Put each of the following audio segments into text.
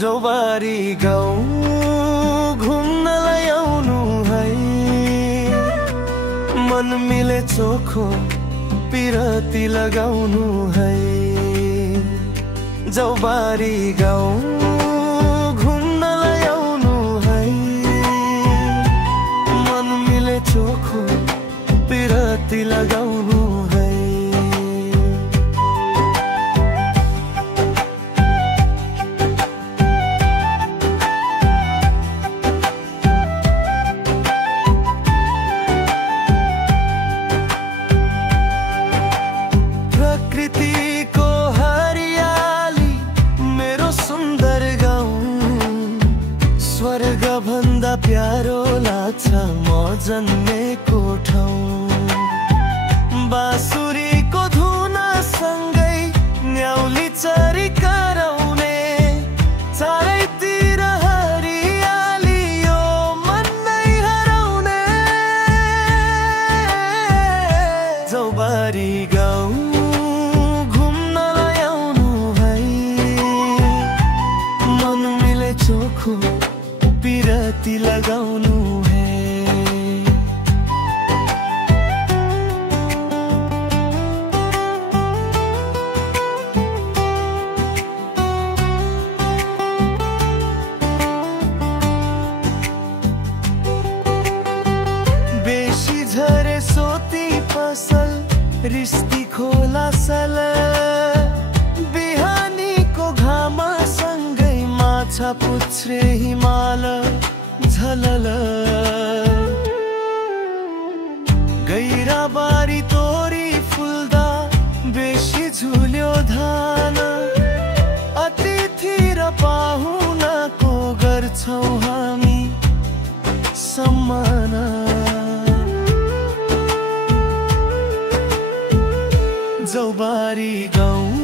जोबारी गाउँ घुम्नलाई आउनु है। मन मिले चोखो पिरती लगाउनु है। जोबारी गाउँ घुम्नलाई आउनु है। मन मिले चोखो पिरती लगाउनु है। प्रकृतिको हरियाली मेरो सुन्दर गाउँ। स्वर्ग भन्दा प्यारो लाग्छ म जन्मेको ठाउँ। बाँसुरीको धुन सँगै न्याउली चरी कराउने। चारैतिर हरियाली यो मन नै हराउने। जोबारी गाउँ चोखो पिरती लगाउनु है। बेसी झरे सोती पसल रिस्ती खोला सल। बिहानीको घाम माछा पुच्छ्रे हिमाल झलल। गैराबारी तोरी फुल्दा बेसी झुल्यो धान। अतिथि र पाहुनाको गर्छौं हामी सम्मान। जोबारी गाउँ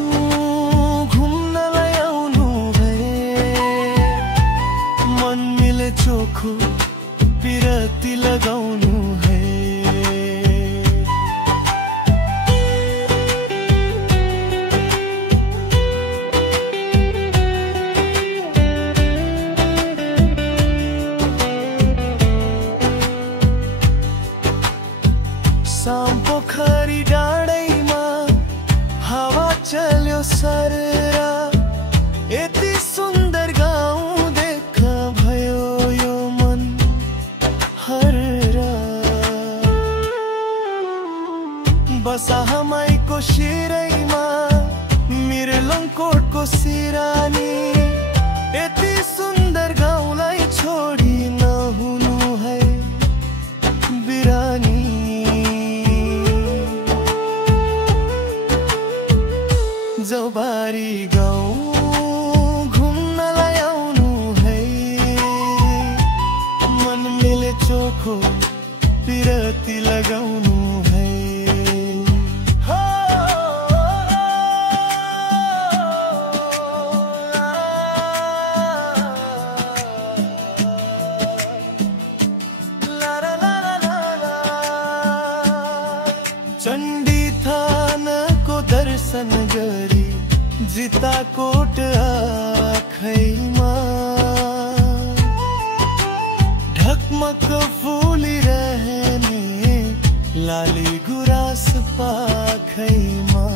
चोखो पिरती लगाउनु है। साम पोखरी डाँडैमा हावा चल्यो सररा। यति सुन्दर गाउँ देखा भयो यो मन हररा। बसाहमाईको शिरैमा मिरलङकोटको सिरानी। यति सुन्दर गाउँलाई छोडी नहुनु है बिरानी। जोबारी गाउँ घुम्नलाई आउनु है। मन मिले चोखो पिरती लगाउनु है। चण्डी थानको दर्शन गरी जिताकोट आँखैमा ढकमक फुलिरहने लाली गुराँस पाखैमा।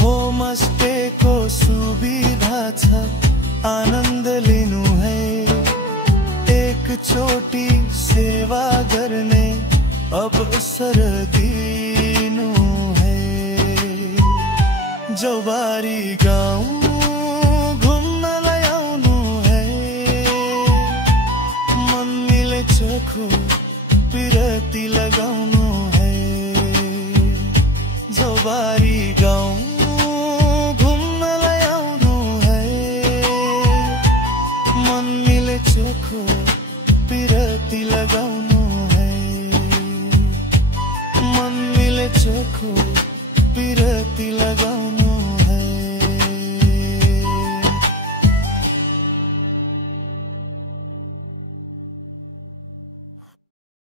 होमस्टेको सुविधा छ आनन्द लिनु है। एकचोटि सेवा गर्ने अवसर दिनु है। जोबारी गाउँ घुम्नलाई आउनु है। मन मिले चोखो पिरती लगाउनु है। जोबारी गाउँ घुम्नलाई आउनु है। मन मिले चोखो पिरती